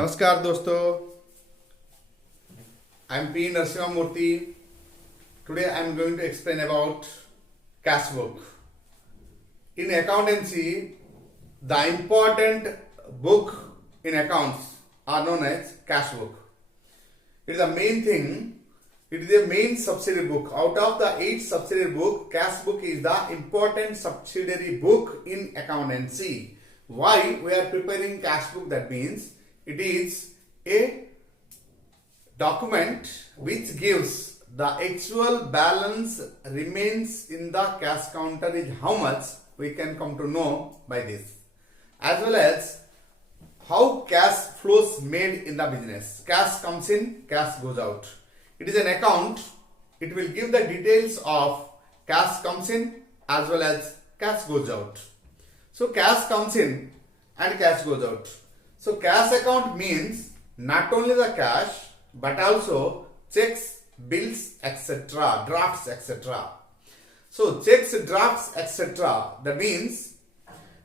नमस्कार दोस्तों, I am P. Narasimha Murthy. Today I am going to explain about cash book. In accountancy, the important book in accounts are known as cash book. It is the main thing. It is the main subsidiary book. Out of the 8 subsidiary book, cash book is the important subsidiary book in accountancy. Why we are preparing cash book? That means it is a document which gives the actual balance remains in the cash counter is how much we can come to know by this, as well as how cash flows made in the business. Cash comes in, cash goes out. It is an account. It will give the details of cash comes in as well as cash goes out. So cash comes in and cash goes out. So cash account means not only the cash but also checks, bills, etc., drafts, etc. So checks, drafts, etc. That means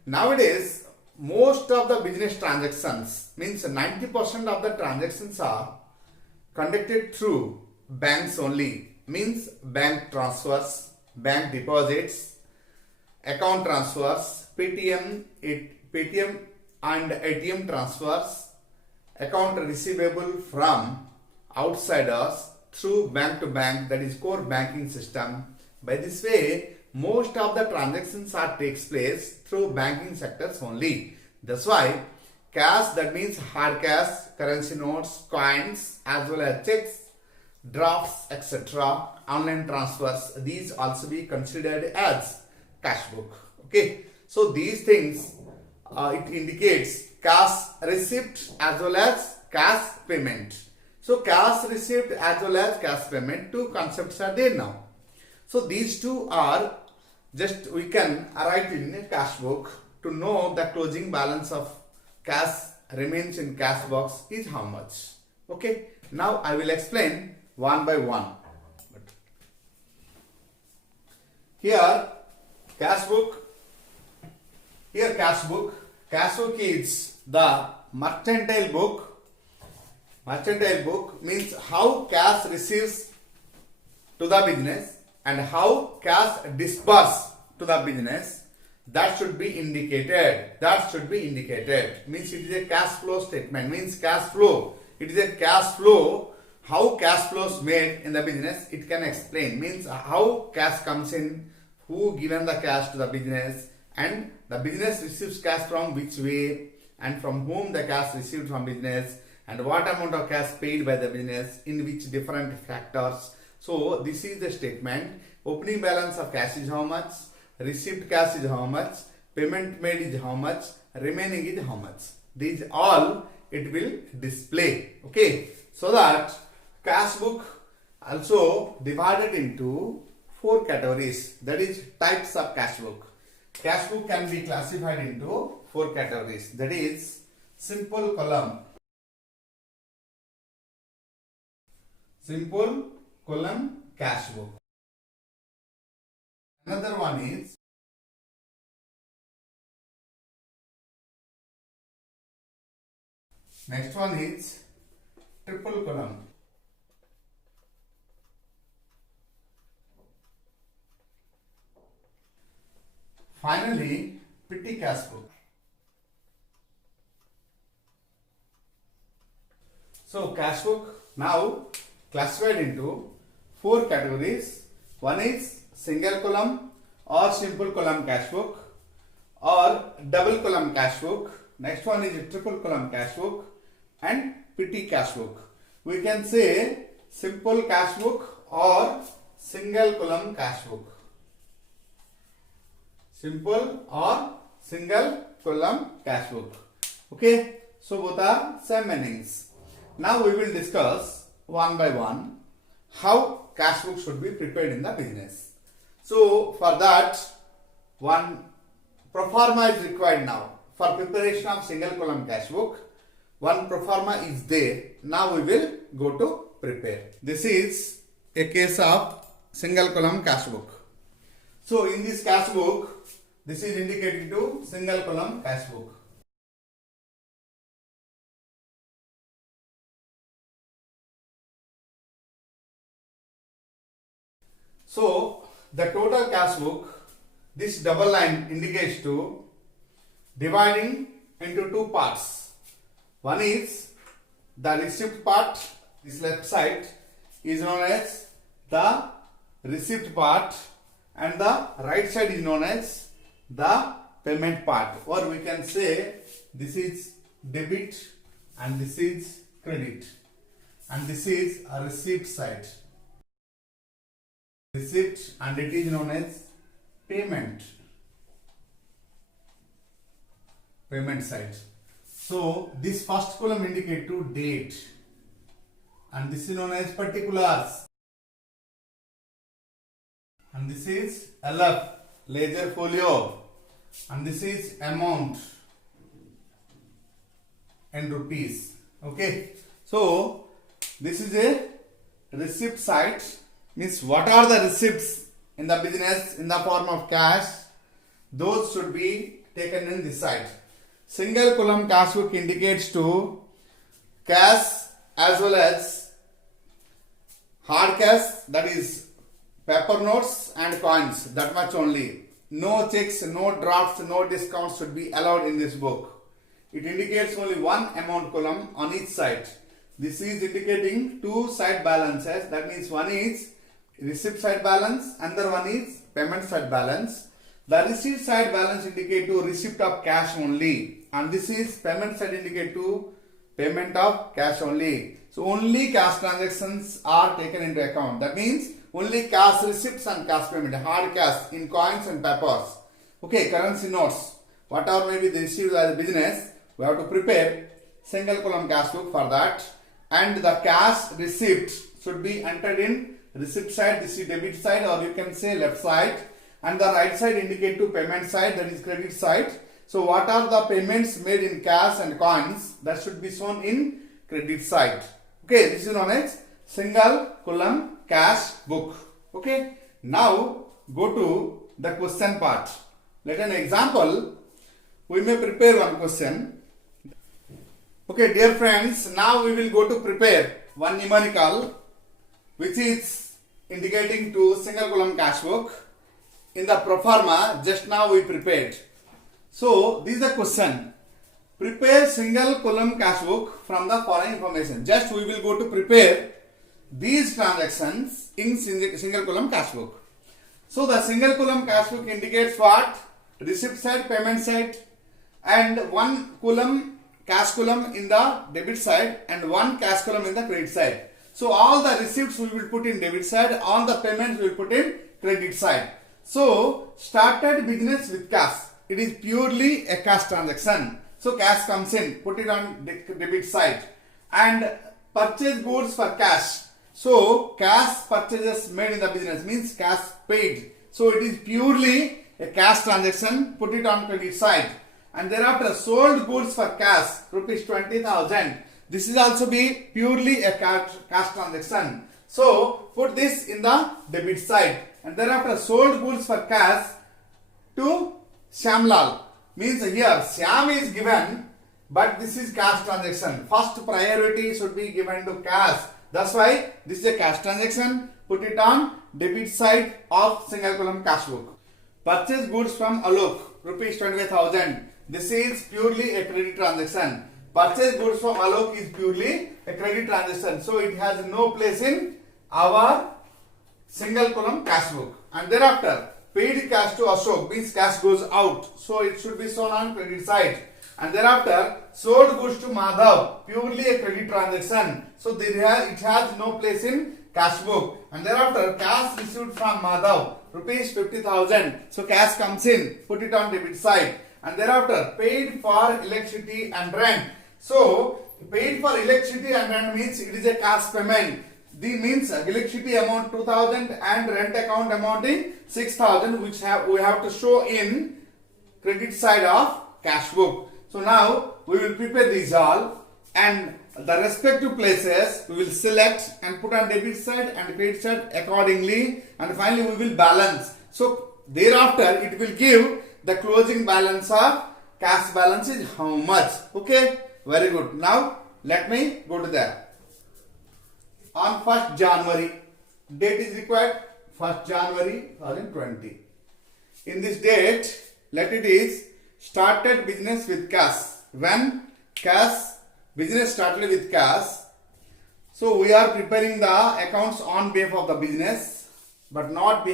nowadays most of the business transactions, means 90% of the transactions are conducted through banks only, means bank transfers, bank deposits, account transfers, Paytm and ATM transfers, account receivable from outsiders through bank to bank, that is core banking system. By this way, most of the transactions are takes place through banking sectors only. That's why cash, that means hard cash, currency notes, coins, as well as checks, drafts, etc., online transfers, these also be considered as cash book. Okay, so these things it indicates cash receipt as well as cash payment. So cash receipt as well as cash payment, two concepts are there now. So these two are just we can write in a cash book to know the closing balance of cash remains in cash box is how much. Okay, now I will explain one by one. Here cash book. Here cash book. Cash book is the mercantile book. Mercantile book means how cash receives to the business and how cash disburses to the business. That should be indicated. That should be indicated. Means it is a cash flow statement. Means cash flow. It is a cash flow. How cash flows made in the business, it can explain. Means how cash comes in, who given the cash to the business, and the business receives cash from which way, and from whom the cash received from business, and what amount of cash paid by the business in which different factors. So this is the statement. Opening balance of cash is how much, received cash is how much, payment made is how much, remaining is how much. These all it will display. Okay, so that cash book also divided into 4 categories, that is types of cash book. Cash book can be classified into 4 categories, that is simple column. Simple column cash book. Another one is next one is triple column. Finally, petty cash book. So cash book now classified into 4 categories. One is single column or simple column cash book or double column cash book. Next one is triple column cash book and petty cash book. We can say simple cash book or single column cash book. Simple or single column cash book. Okay, so both are same meanings. Now we will discuss one by one how cash book should be prepared in the business. So for that, one pro forma is required now. For preparation of single column cash book, one pro forma is there. Now we will go to prepare. This is a case of single column cash book. So in this cash book, this is indicated to single column cash book. So the total cash book, this double line indicates to dividing into two parts. One is the receipt part, this left side is known as the receipt part, and the right side is known as the payment part, or we can say this is debit and this is credit, and this is a receipt side. Receipt, and it is known as payment side. So this first column indicate to date, and this is known as particulars, and this is LF, ledger folio, and this is amount in rupees. Okay, so this is a receipt side, means what are the receipts in the business in the form of cash, those should be taken in this side. Single column cash book indicates to cash as well as hard cash, that is paper notes and coins, that much only. No checks, no drafts, no discounts should be allowed in this book. It indicates only one amount column on each side. This is indicating two side balances, that means one is receipt side balance, another one is payment side balance. The receipt side balance indicate to receipt of cash only, and this is payment side indicate to payment of cash only. So only cash transactions are taken into account. That means only cash receipts and cash payment, hard cash in coins and papers. Okay, currency notes, whatever may be received as a business, we have to prepare single column cash book for that, and the cash receipt should be entered in receipt side, this is debit side, or you can say left side, and the right side indicate to payment side, that is credit side. So what are the payments made in cash and coins, that should be shown in credit side. Okay, this is known as single column cash book. Okay, now go to the question part. Let an example, we may prepare one question. Okay, dear friends, now we will go to prepare one numerical which is indicating to single column cash book in the proforma just now we prepared. So this is the question. Prepare single column cash book from the following information. Just we will go to prepare these transactions in single column cash book. So the single column cash book indicates what? Receipt side, payment side, and one column cash column in the debit side and one cash column in the credit side. So all the receipts we will put in debit side, all the payments we will put in credit side. So started business with cash. It is purely a cash transaction. So cash comes in, put it on debit side, and purchase goods for cash. So cash purchases made in the business means cash paid. So it is purely a cash transaction, put it on credit side. And thereafter sold goods for cash, rupees 20,000. This is also be purely a cash transaction. So put this in the debit side. And thereafter sold goods for cash to Shyamlal. Means here Syam is given, but this is cash transaction. First priority should be given to cash. That's why this is a cash transaction. Put it on debit side of single column cash book. Purchase goods from Alok, rupees 25,000. This is purely a credit transaction. Purchase goods from Alok is purely a credit transaction. So it has no place in our single column cash book. And thereafter paid cash to Ashok means cash goes out. So it should be shown on credit side. And thereafter sold goods to Madhav, purely a credit transaction. So it has no place in cash book. And thereafter cash received from Madhav, rupees 50,000. So cash comes in, put it on debit side. And thereafter paid for electricity and rent. So paid for electricity and rent means it is a cash payment. The means electricity amount 2,000 and rent account amounting 6,000, which we have to show in credit side of cash book. So now we will prepare these all, and the respective places we will select and put on debit side and credit side accordingly, and finally we will balance. So thereafter it will give the closing balance of cash balance is how much. Okay, very good. Now let me go to that. On 1st January, date is required 1st January 2020. In this date, let it is started business with cash. When business started with cash, so we are preparing the accounts on behalf of the business, but not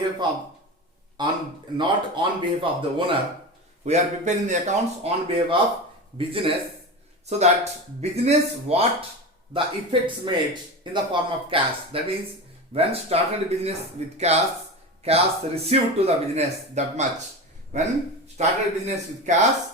on behalf of the owner. We are preparing the accounts on behalf of business, so that business what the effects made in the form of cash. That means when started business with cash received to the business, that much. When started business with cash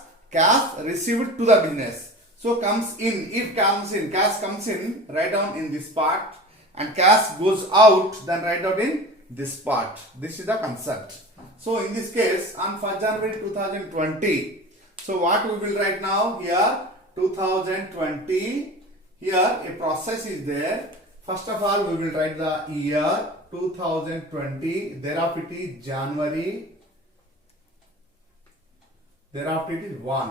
received to the business. So comes in, if comes in, cash comes in, write down in this part, and cash goes out, then write out in this part. This is the concept. So in this case, on 1st January 2020, so what we will write now here, 2020, here a process is there. First of all, we will write the year 2020, thereafter it is January, thereafter it is 1.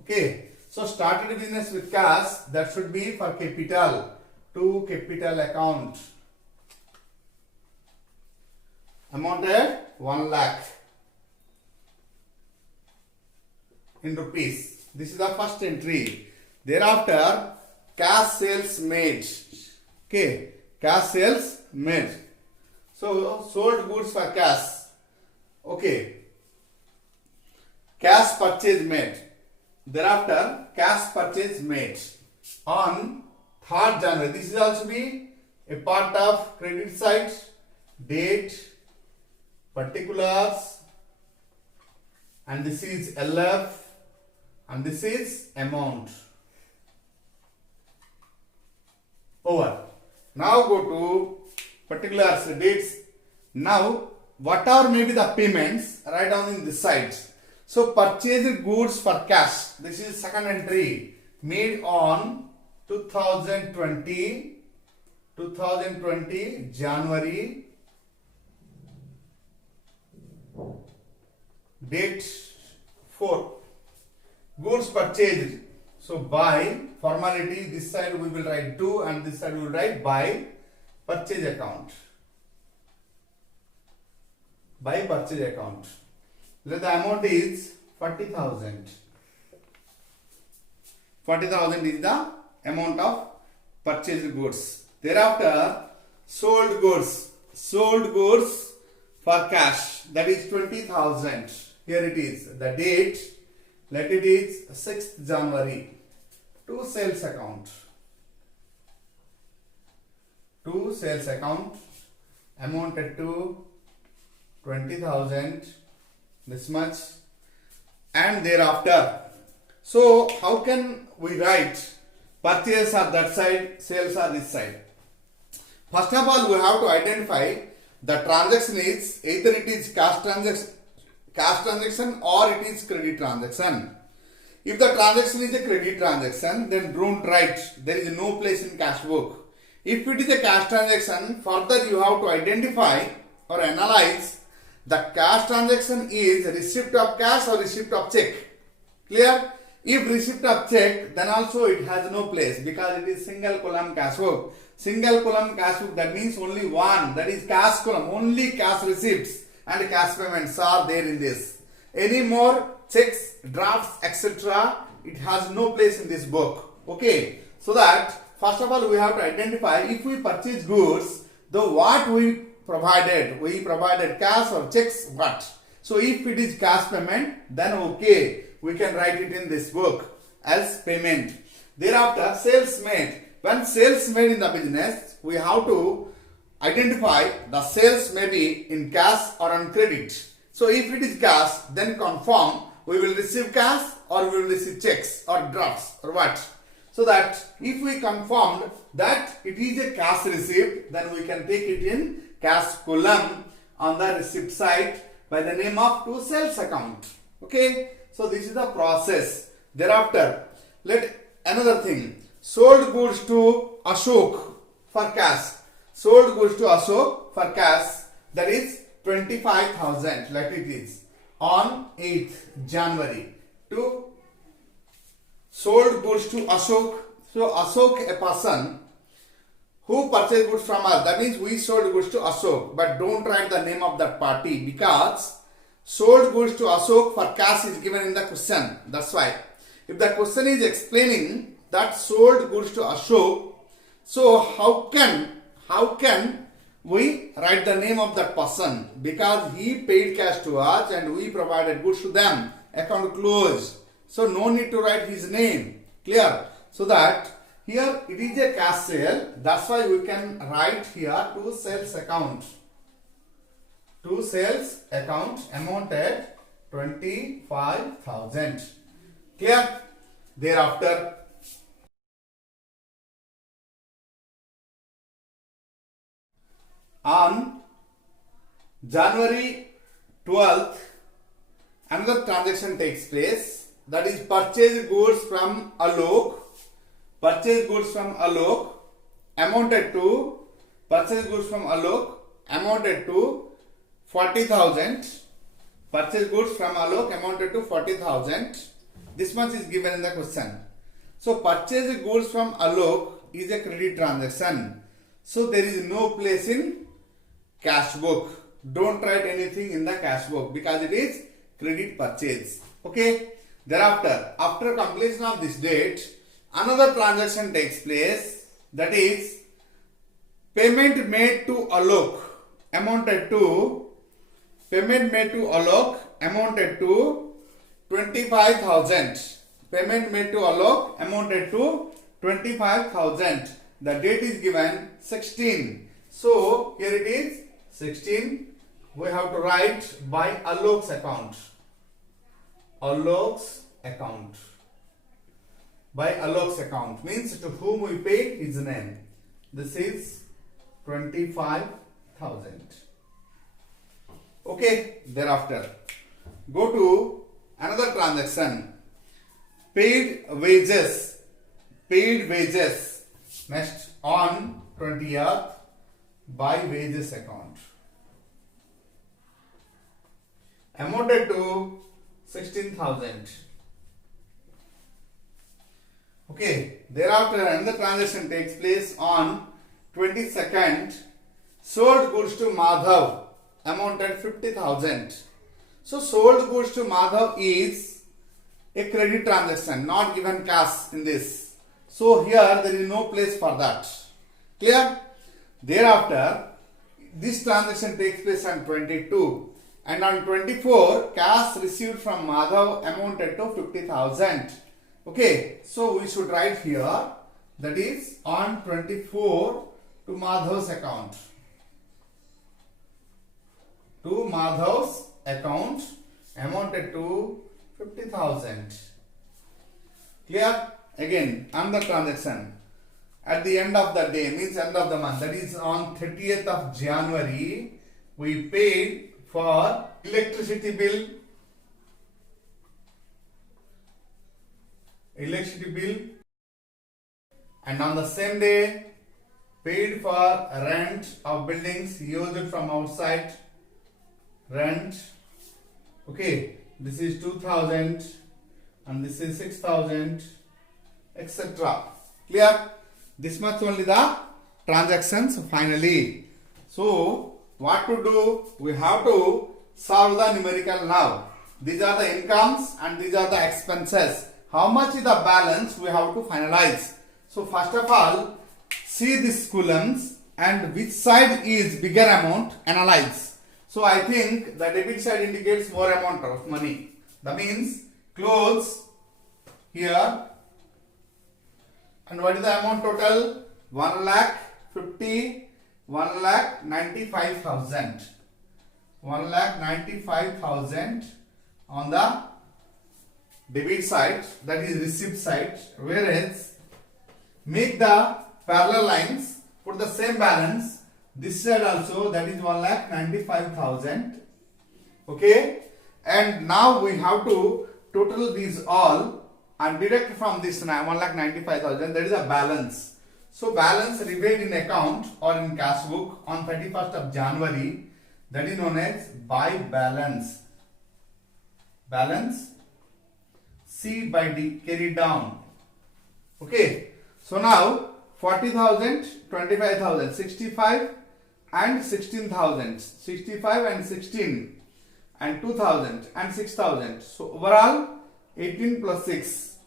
Okay. So started business with cash, that should be for capital, to capital account. Amount at 1 lakh in rupees. This is the first entry. Thereafter, cash sales made. Okay, cash sales made. So sold goods for cash. Okay, cash purchase made. Thereafter, cash purchase made on 3rd January. This is also be a part of credit side, date, particulars, and this is LF, and this is amount. Over. Now go to particulars, dates. Now, what are maybe the payments? Write down in this side. So purchased goods for cash. This is second entry made on 2020 January, date 4. Goods purchased. So by formality, this side we will write to, and this side we will write by purchase account. By purchase account. The amount is 40,000. 40,000 is the amount of purchased goods. Thereafter, sold goods. Sold goods for cash. That is 20,000. Here it is. The date. Let it is 6th January. To sales account. To sales account. Amounted to 20,000. This much, and thereafter. So how can we write purchase are that side, sales are this side? First of all, we have to identify the transaction is either it is cash transaction or it is credit transaction. If the transaction is a credit transaction, then don't write. There is no place in cash book. If it is a cash transaction, further you have to identify or analyze the cash transaction is receipt of cash or receipt of check. Clear? If receipt of check, then also it has no place because it is single column cash book. Single column cash book, that means only one, that is cash column. Only cash receipts and cash payments are there in this. Any more checks, drafts, etc., it has no place in this book. Okay. So that first of all we have to identify if we purchase goods, the what we provided cash or checks, what. So if it is cash payment, then okay, we can write it in this book as payment. Thereafter, sales made. When sales made in the business, we have to identify the sales may be in cash or on credit. So if it is cash, then confirm we will receive cash or we will receive checks or drafts or what. So that if we confirmed that it is a cash receipt, then we can take it in cash column on the receipt side by the name of to sales account. Okay. So this is the process. Thereafter, let another thing. Sold goods to Ashok for cash. Sold goods to Ashok for cash, that is 25,000, like it is, on 8th January. To sold goods to Ashok. So Ashok, a person who purchased goods from us. That means we sold goods to Ashok, but don't write the name of that party because sold goods to Ashok for cash is given in the question. That's why. If the question is explaining that sold goods to Ashok, so how can we write the name of that person? Because he paid cash to us and we provided goods to them. Account closed. So no need to write his name. Clear? So that here it is a cash sale. That's why we can write here to sales account. To sales account amounted 25,000. Clear? Thereafter, on January 12th, another transaction takes place. That is purchase goods from Alok. Purchase goods from Alok amounted to 40,000. Purchase goods from Alok amounted to 40,000. This much is given in the question. So purchase goods from Alok is a credit transaction. So there is no place in cash book. Don't write anything in the cash book because it is credit purchase. Okay. Thereafter, after completion of this date, another transaction takes place. That is payment made to Alok amounted to 25,000. Payment made to Alok amounted to 25,000. The date is given 16. So here it is 16. We have to write by Alok's account. Alok's account. By Alok's account means to whom we paid his name. This is 25,000. Okay. Thereafter, go to another transaction. Paid wages. Next on 20th by wages account. Amounted to 16,000. Okay. Thereafter, another transaction takes place on 22nd. Sold goods to Madhav amounted 50,000. So sold goods to Madhav is a credit transaction, not given cash in this. So here there is no place for that. Clear? Thereafter, this transaction takes place on 22. And on 24, cash received from Madhav amounted to 50,000. Okay, so we should write here that is on 24 to Madhav's account. To Madhav's account amounted to 50,000. Clear? Again, another transaction. At the end of the day, means end of the month, that is on 30th of January, we paid for electricity bill, and on the same day paid for rent of buildings used from outside, rent. Okay, this is 2,000 and this is 6,000, etc. Clear? This much only the transactions finally. So what to do? We have to solve the numerical now. These are the incomes and these are the expenses. How much is the balance we have to finalize? So first of all, see these columns and which side is bigger amount, analyze. So I think the debit side indicates more amount of money. That means clothes here. And what is the amount total? 1,95,000. 1,95,000 on the debit side, that is receipt side. Whereas make the parallel lines, put the same balance this side also, that is 1,95,000. Okay, and now we have to total these all and deduct from this 1,95,000, that is a balance. So balance remained in account or in cash book on 31st of January, that is known as by balance. Balance C by D carried down. Okay, so now 40,000, 25,000, 65 and 16,000, 65 and 16 and 2,000 and 6,000. So overall 18 plus 6,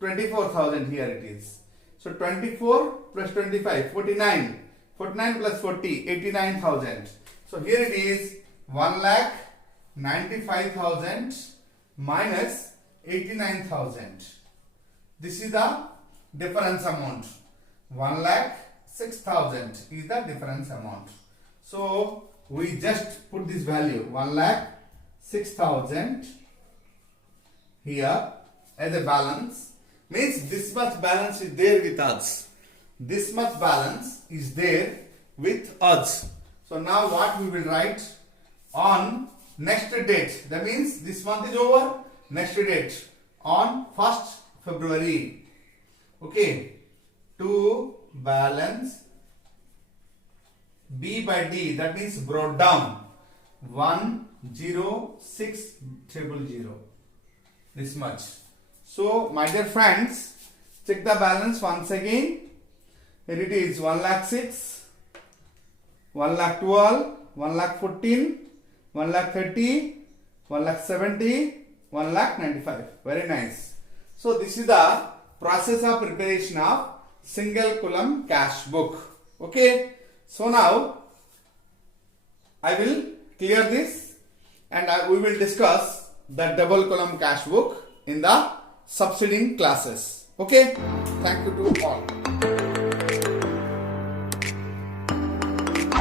24,000 here it is. So 24 plus 25, 49. 49 plus 40, 89,000. So here it is 1,95,000 minus 89,000. This is the difference amount. 1,06,000 is the difference amount. So we just put this value 1,06,000 here as a balance. Means this much balance is there with us. This much balance is there with us. So now what we will write on next date. That means this month is over. Next date on 1st February. Okay. To balance B by D, that means brought down 10600. This much. So my dear friends, check the balance once again. Here it is 1,06,000, 1,12,000, 1,14,000, 1,30,000, 1,70,000, 1,95,000. Very nice. So this is the process of preparation of single column cash book. Okay. So now I will clear this and we will discuss the double column cash book in the succeeding classes. Okay. Thank you to all.